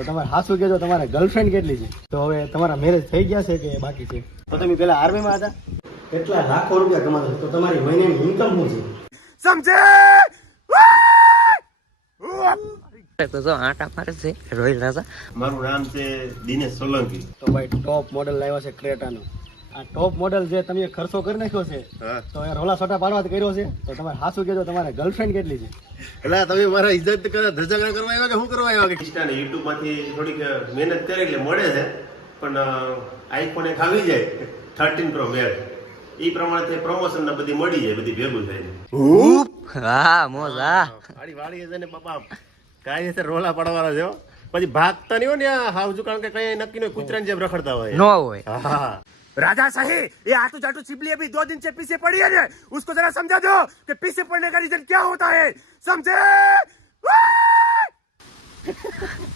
તો તમારે હાસુ કહેજો, તમારે ગર્લફ્રેન્ડ કેટલી છે? તો હવે તમારા મેરેજ થઈ ગયા છે કે બાકી છે? તો તમે પેલા આર્મીમાં હતા, કેટલા લાખો રૂપિયા કમાતા, તો તમારી મહિનાની ઇન્કમ શું છે? તો જો આટા મારે છે રોહિલ રાજા. મારું નામ છે દિનેશ સોલંકી. તો ભાઈ ટોપ મોડેલ લાવ્યા છે ક્રેટાનો. આ ટોપ મોડેલ જે તમે ખર્ચો કરી નાખ્યો છે, તો એ રોલા સોટા પાડવા કર્યો છે. તો તમારે હાસુ કહેજો, તમારે ગર્લફ્રેન્ડ કેટલી છે? એટલે તમે મારા ઇજ્જત કરવા ધજાગરા કરવા આવ્યા કે શું કરવા આવ્યા? કે ઇન્સ્ટા ને યુટ્યુબ માંથી થોડીક મહેનત કરે એટલે મળે છે, પણ આઈફોન એક આવી જાય 13 Pro Max એ પ્રમાણે પ્રમોશન ને બધી મળી જાય, બધી ભેગું થાય. હા મોજ. હા વાળી વાળી છે ને બાપા કાંઈ રીતે રોલા પાડવાના છે હો. પછી ભાગતા નહીં હોય ને હાવજુ, કારણ કે કઈ નક્કી નહીં, કૂતરાની જેમ રખડતા હોય. નો હોય. હા राजा सही, ये आटू जाटू चिपली अभी 2 दिन से पीछे पड़ी है, उसको जरा समझा दो कि पीछे पड़ने का रीजन क्या होता है, समझे?